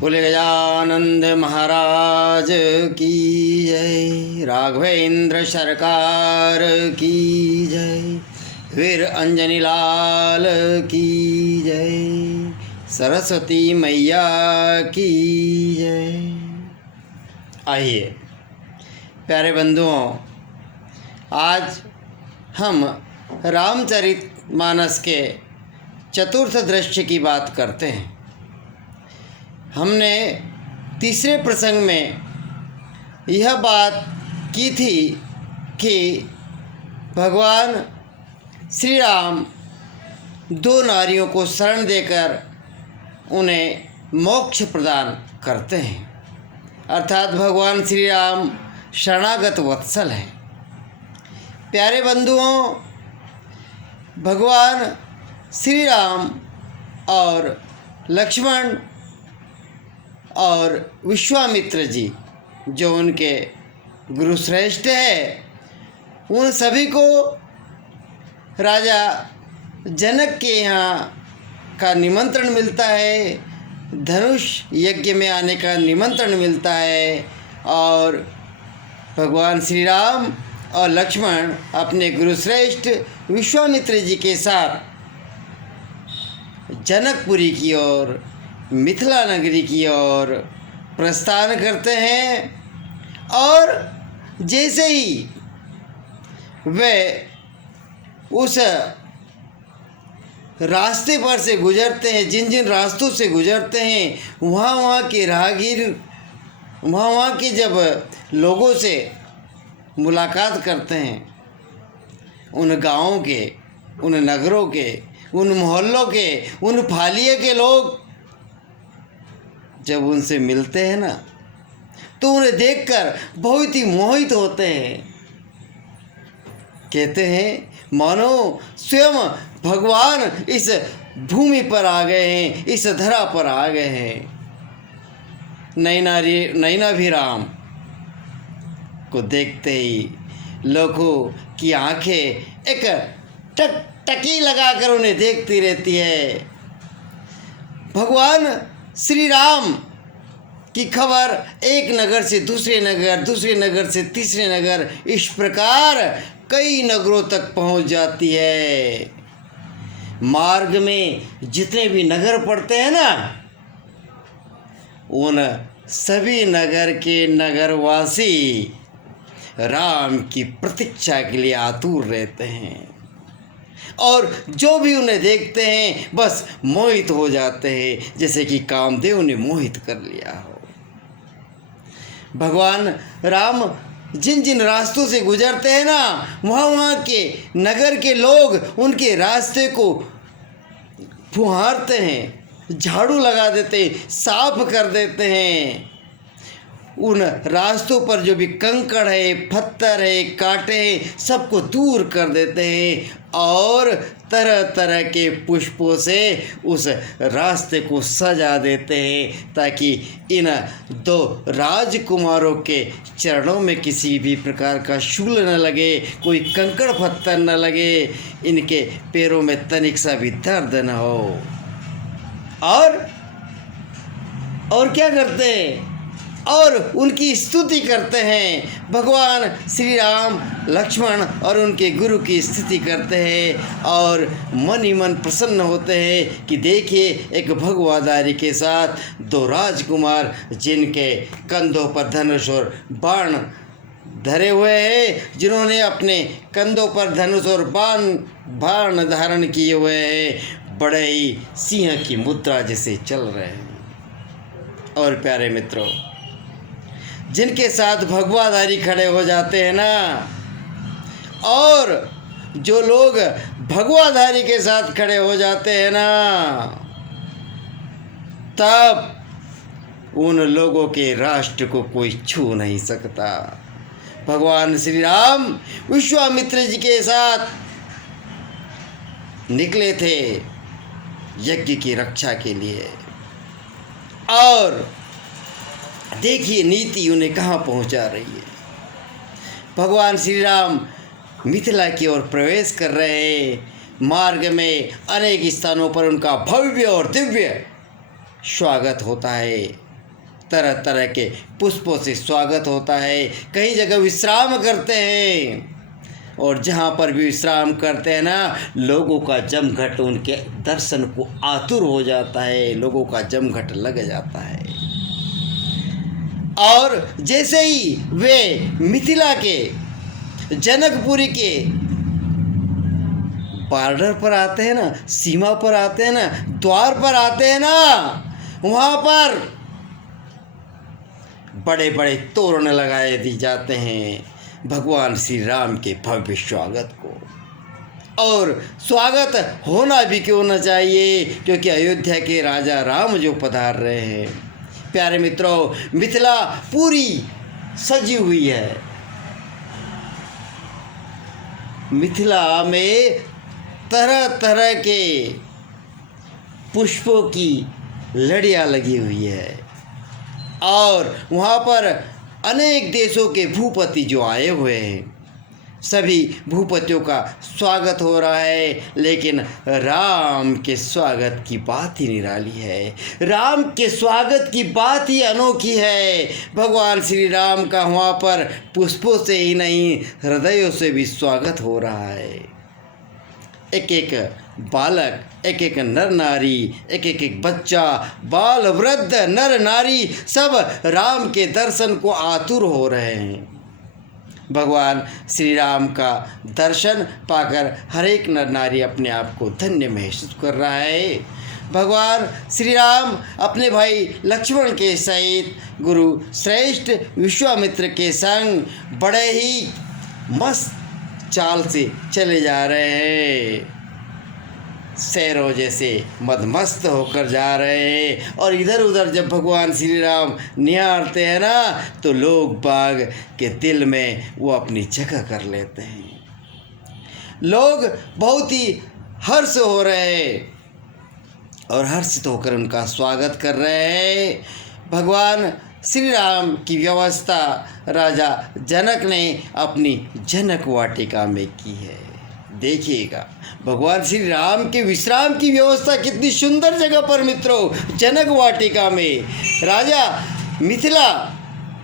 बोले गजानंद महाराज की जय। राघवेंद्र सरकार की जय। वीर अंजनी लाल की जय। सरस्वती मैया की जय। आइए प्यारे बंधुओं, आज हम रामचरितमानस के चतुर्थ दृश्य की बात करते हैं। हमने तीसरे प्रसंग में यह बात की थी कि भगवान श्री राम दो नारियों को शरण देकर उन्हें मोक्ष प्रदान करते हैं, अर्थात भगवान श्री राम शरणागत वत्सल हैं। प्यारे बंधुओं, भगवान श्री राम और लक्ष्मण और विश्वामित्र जी जो उनके गुरु श्रेष्ठ है, उन सभी को राजा जनक के यहाँ का निमंत्रण मिलता है, धनुष यज्ञ में आने का निमंत्रण मिलता है और भगवान श्री राम और लक्ष्मण अपने गुरुश्रेष्ठ विश्वामित्र जी के साथ जनकपुरी की ओर, मिथिला नगरी की ओर प्रस्थान करते हैं। और जैसे ही वे उस रास्ते पर से गुजरते हैं, जिन जिन रास्तों से गुजरते हैं, वहाँ के राहगीर, वहाँ के जब लोगों से मुलाकात करते हैं, उन गाँवों के, उन नगरों के, उन मोहल्लों के, उन फालिये के लोग जब उनसे मिलते हैं ना, तो उन्हें देखकर बहुत ही मोहित होते हैं। कहते हैं मानो स्वयं भगवान इस भूमि पर आ गए हैं, इस धरा पर आ गए हैं। नैनाभिराम को देखते ही लोगों की आंखें एक टकी लगाकर उन्हें देखती रहती है। भगवान श्री राम की खबर एक नगर से दूसरे नगर, दूसरे नगर से तीसरे नगर, इस प्रकार कई नगरों तक पहुंच जाती है। मार्ग में जितने भी नगर पड़ते हैं ना, उन सभी नगर के नगरवासी राम की प्रतीक्षा के लिए आतुर रहते हैं और जो भी उन्हें देखते हैं बस मोहित हो जाते हैं, जैसे कि कामदेव ने मोहित कर लिया हो। भगवान राम जिन जिन रास्तों से गुजरते हैं ना, वहाँ के नगर के लोग उनके रास्ते को फुहारते हैं, झाड़ू लगा देते हैं, साफ कर देते हैं। उन रास्तों पर जो भी कंकड़ है, पत्थर है, कांटे हैं, सबको दूर कर देते हैं और तरह तरह के पुष्पों से उस रास्ते को सजा देते हैं, ताकि इन दो राजकुमारों के चरणों में किसी भी प्रकार का शूल न लगे, कोई कंकड़ पत्थर न लगे, इनके पैरों में तनिक सा भी दर्द न हो। और क्या करते हैं? और उनकी स्तुति करते हैं। भगवान श्री राम, लक्ष्मण और उनके गुरु की स्तुति करते हैं और मन ही मन प्रसन्न होते हैं कि देखिए, एक भगवाधारी के साथ दो राजकुमार जिनके कंधों पर धनुष और बाण धरे हुए हैं, जिन्होंने अपने कंधों पर धनुष और बाण धारण किए हुए हैं, बड़े ही सिंह की मुद्रा जैसे चल रहे हैं। और प्यारे मित्रों, जिनके साथ भगवाधारी खड़े हो जाते हैं ना, और जो लोग भगवाधारी के साथ खड़े हो जाते हैं ना, तब उन लोगों के राष्ट्र को कोई छू नहीं सकता। भगवान श्री राम विश्वामित्र जी के साथ निकले थे यज्ञ की रक्षा के लिए, और देखिए नीति उन्हें कहाँ पहुँचा रही है। भगवान श्री राम मिथिला की ओर प्रवेश कर रहे हैं। मार्ग में अनेक स्थानों पर उनका भव्य और दिव्य स्वागत होता है। तरह तरह के पुष्पों से स्वागत होता है। कई जगह विश्राम करते हैं और जहाँ पर भी विश्राम करते हैं ना, लोगों का जमघट उनके दर्शन को आतुर हो जाता है, लोगों का जमघट लग जाता है। और जैसे ही वे मिथिला के जनकपुरी के बॉर्डर पर आते हैं ना, सीमा पर आते हैं ना, द्वार पर आते हैं ना, वहाँ पर बड़े बड़े तोरण लगाए दी जाते हैं भगवान श्री राम के भव्य स्वागत को। और स्वागत होना भी क्यों न चाहिए, क्योंकि अयोध्या के राजा राम जो पधार रहे हैं। प्यारे मित्रों, मिथिला पूरी सजी हुई है। मिथिला में तरह तरह के पुष्पों की लड़ियाँ लगी हुई है और वहाँ पर अनेक देशों के भूपति जो आए हुए हैं, सभी भूपतियों का स्वागत हो रहा है। लेकिन राम के स्वागत की बात ही निराली है, राम के स्वागत की बात ही अनोखी है। भगवान श्री राम का वहाँ पर पुष्पों से ही नहीं, हृदयों से भी स्वागत हो रहा है। एक एक बालक, एक एक नर नारी, एक एक बच्चा, बाल वृद्ध नर नारी, सब राम के दर्शन को आतुर हो रहे हैं। भगवान श्री राम का दर्शन पाकर हर एक नर नारी अपने आप को धन्य महसूस कर रहा है। भगवान श्री राम अपने भाई लक्ष्मण के सहित गुरु श्रेष्ठ विश्वामित्र के संग बड़े ही मस्त चाल से चले जा रहे हैं। शेरों जैसे मदमस्त होकर जा रहे हैं और इधर उधर जब भगवान श्री राम निहारते हैं ना, तो लोग बाग के दिल में वो अपनी जगह कर लेते हैं। लोग बहुत ही हर्ष हो रहे हैं और हर्षित होकर उनका स्वागत कर रहे हैं। भगवान श्री राम की व्यवस्था राजा जनक ने अपनी जनक वाटिका में की है। देखिएगा भगवान श्री राम के विश्राम की व्यवस्था कितनी सुंदर जगह पर मित्रों, जनक वाटिका में। राजा मिथिला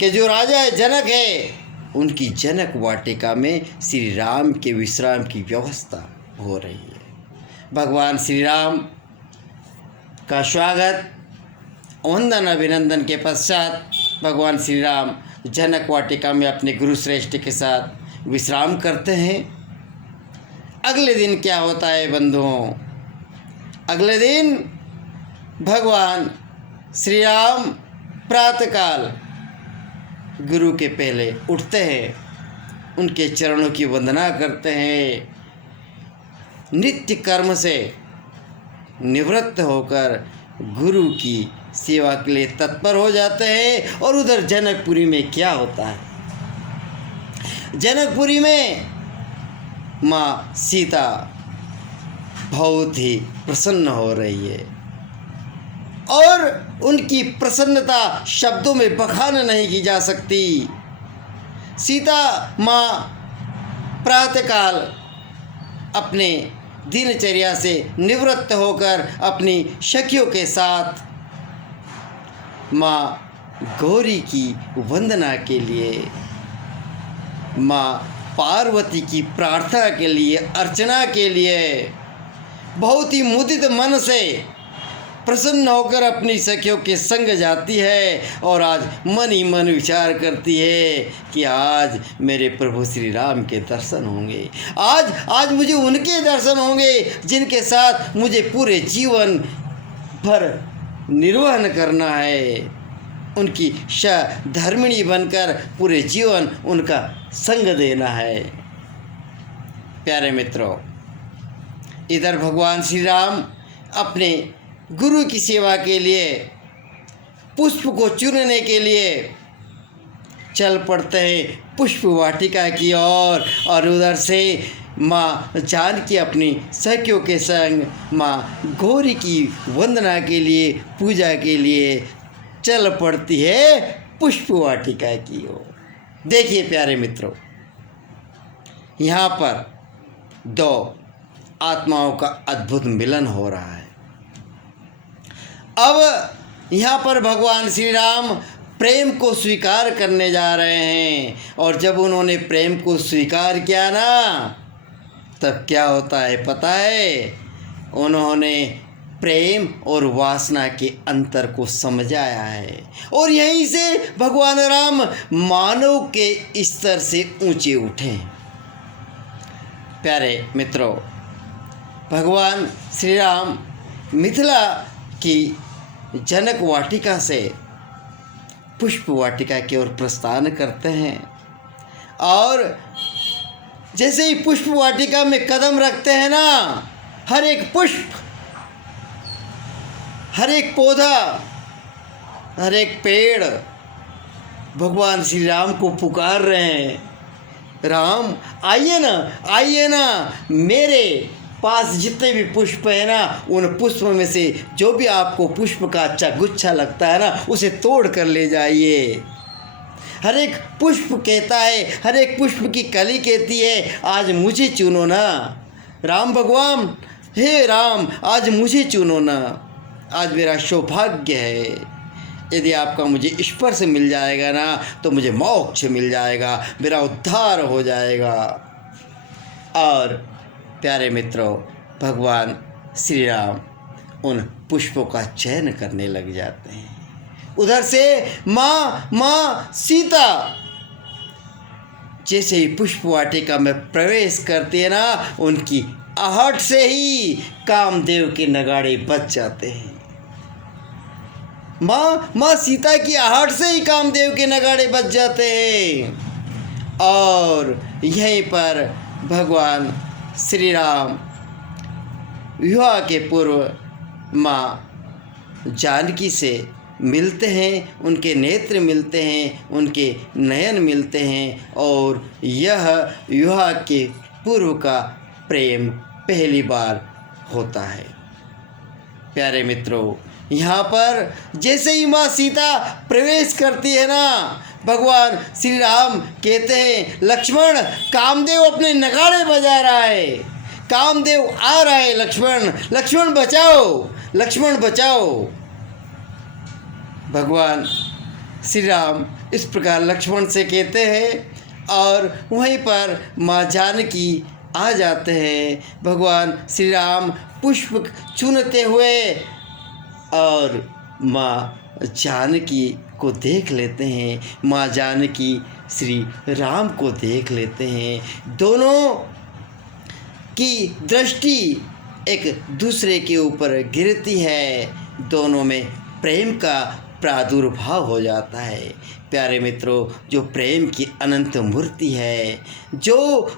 के जो राजा है जनक है, उनकी जनक वाटिका में श्री राम के विश्राम की व्यवस्था हो रही है। भगवान श्री राम का स्वागत वंदन अभिनंदन के पश्चात भगवान श्री राम जनक वाटिका में अपने गुरु श्रेष्ठ के साथ विश्राम करते हैं। अगले दिन क्या होता है बंधुओं? अगले दिन भगवान श्री राम प्रातःकाल गुरु के पहले उठते हैं, उनके चरणों की वंदना करते हैं, नित्य कर्म से निवृत्त होकर गुरु की सेवा के लिए तत्पर हो जाते हैं। और उधर जनकपुरी में क्या होता है? जनकपुरी में माँ सीता बहुत ही प्रसन्न हो रही है और उनकी प्रसन्नता शब्दों में बखान नहीं की जा सकती। सीता माँ प्रातःकाल अपने दिनचर्या से निवृत्त होकर अपनी सखियों के साथ माँ गौरी की वंदना के लिए, माँ पार्वती की प्रार्थना के लिए, अर्चना के लिए बहुत ही मुदित मन से प्रसन्न होकर अपनी सखियों के संग जाती है और आज मन ही मन विचार करती है कि आज मेरे प्रभु श्री राम के दर्शन होंगे, आज मुझे उनके दर्शन होंगे जिनके साथ मुझे पूरे जीवन भर निर्वहन करना है, उनकी धर्मिणी बनकर पूरे जीवन उनका संग देना है। प्यारे मित्रों, इधर भगवान श्री राम अपने गुरु की सेवा के लिए पुष्प को चुनने के लिए चल पड़ते हैं पुष्प वाटिका की ओर और उधर से माँ जानकी अपनी सखियों के संग माँ गौरी की वंदना के लिए, पूजा के लिए चल पड़ती है पुष्प वाटिका की ओर। देखिए प्यारे मित्रों, यहाँ पर दो आत्माओं का अद्भुत मिलन हो रहा है। अब यहाँ पर भगवान श्री राम प्रेम को स्वीकार करने जा रहे हैं। और जब उन्होंने प्रेम को स्वीकार किया ना, तब क्या होता है पता है? उन्होंने प्रेम और वासना के अंतर को समझाया है। और यहीं से भगवान राम मानव के स्तर से ऊंचे उठे। प्यारे मित्रों, भगवान श्री राम मिथिला की जनक वाटिका से पुष्प वाटिका की ओर प्रस्थान करते हैं। और जैसे ही पुष्प वाटिका में कदम रखते हैं ना, हर एक पुष्प, हर एक पौधा, हर एक पेड़ भगवान श्री राम को पुकार रहे हैं, राम आइए ना, आइए ना, मेरे पास जितने भी पुष्प है ना, उन पुष्प में से जो भी आपको पुष्प का अच्छा गुच्छा लगता है ना, उसे तोड़ कर ले जाइए। हर एक पुष्प कहता है, हर एक पुष्प की कली कहती है, आज मुझे चुनो ना राम भगवान, हे राम आज मुझे चुनो ना, आज मेरा सौभाग्य है। यदि आपका मुझे स्पर्श मिल जाएगा ना, तो मुझे मोक्ष मिल जाएगा, मेरा उद्धार हो जाएगा। और प्यारे मित्रों, भगवान श्री राम उन पुष्पों का चयन करने लग जाते हैं। उधर से माँ सीता जैसे ही पुष्प वाटिका में प्रवेश करती है ना, उनकी आहट से ही कामदेव के नगाड़े बज जाते हैं। माँ सीता की आहट से ही कामदेव के नगाड़े बज जाते हैं। और यहीं पर भगवान श्री राम विवाह के पूर्व माँ जानकी से मिलते हैं, उनके नेत्र मिलते हैं, उनके नयन मिलते हैं। और यह विवाह के पूर्व का प्रेम पहली बार होता है। प्यारे मित्रों, यहाँ पर जैसे ही माँ सीता प्रवेश करती है ना, भगवान श्री राम कहते हैं, लक्ष्मण कामदेव अपने नगाड़े बजा रहा है, कामदेव आ रहा है, लक्ष्मण लक्ष्मण बचाओ, लक्ष्मण बचाओ। भगवान श्री राम इस प्रकार लक्ष्मण से कहते हैं। और वहीं पर माँ जानकी आ जाते हैं। भगवान श्री राम पुष्प चुनते हुए और माँ जानकी को देख लेते हैं, माँ जानकी श्री राम को देख लेते हैं। दोनों की दृष्टि एक दूसरे के ऊपर गिरती है, दोनों में प्रेम का प्रादुर्भाव हो जाता है। प्यारे मित्रों, जो प्रेम की अनंत मूर्ति है, जो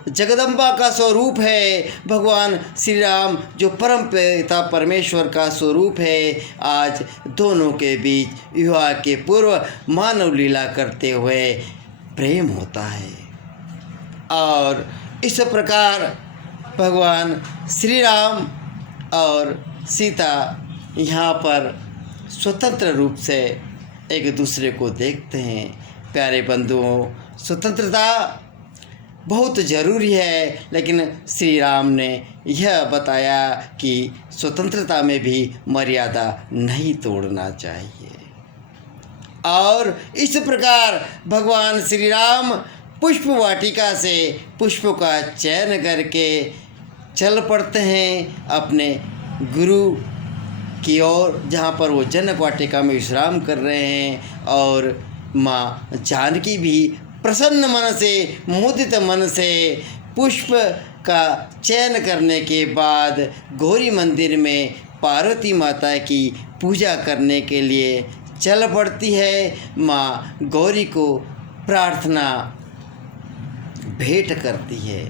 जगदम्बा का स्वरूप है, भगवान श्री राम जो परम पिता परमेश्वर का स्वरूप है, आज दोनों के बीच विवाह के पूर्व मानव लीला करते हुए प्रेम होता है। और इस प्रकार भगवान श्री राम और सीता यहाँ पर स्वतंत्र रूप से एक दूसरे को देखते हैं। प्यारे बंधुओं, स्वतंत्रता बहुत ज़रूरी है, लेकिन श्री राम ने यह बताया कि स्वतंत्रता में भी मर्यादा नहीं तोड़ना चाहिए। और इस प्रकार भगवान श्री राम पुष्प वाटिका से पुष्पों का चयन करके चल पड़ते हैं अपने गुरु की ओर, जहाँ पर वो जनक वाटिका में विश्राम कर रहे हैं। और माँ जानकी भी प्रसन्न मन से, मुदित मन से पुष्प का चयन करने के बाद गौरी मंदिर में पार्वती माता की पूजा करने के लिए चल पड़ती है। माँ गौरी को प्रार्थना भेंट करती है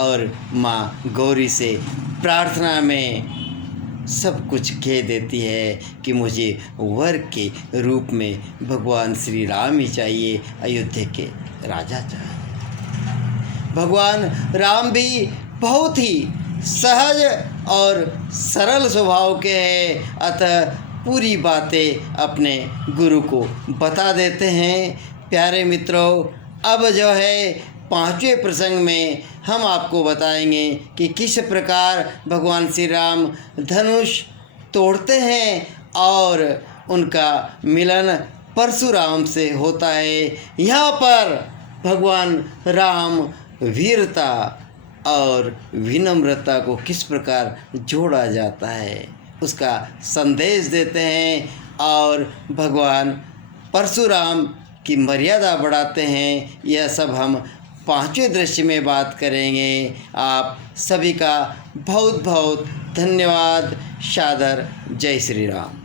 और माँ गौरी से प्रार्थना में सब कुछ कह देती है कि मुझे वर के रूप में भगवान श्री राम ही चाहिए, अयोध्या के राजा चाहिए। भगवान राम भी बहुत ही सहज और सरल स्वभाव के हैं, अतः पूरी बातें अपने गुरु को बता देते हैं। प्यारे मित्रों, अब जो है 5वें प्रसंग में हम आपको बताएंगे कि किस प्रकार भगवान श्री राम धनुष तोड़ते हैं और उनका मिलन परशुराम से होता है। यहाँ पर भगवान राम वीरता और विनम्रता को किस प्रकार जोड़ा जाता है उसका संदेश देते हैं और भगवान परशुराम की मर्यादा बढ़ाते हैं। यह सब हम 5वें दृश्य में बात करेंगे। आप सभी का बहुत बहुत धन्यवाद। सादर जय श्री राम।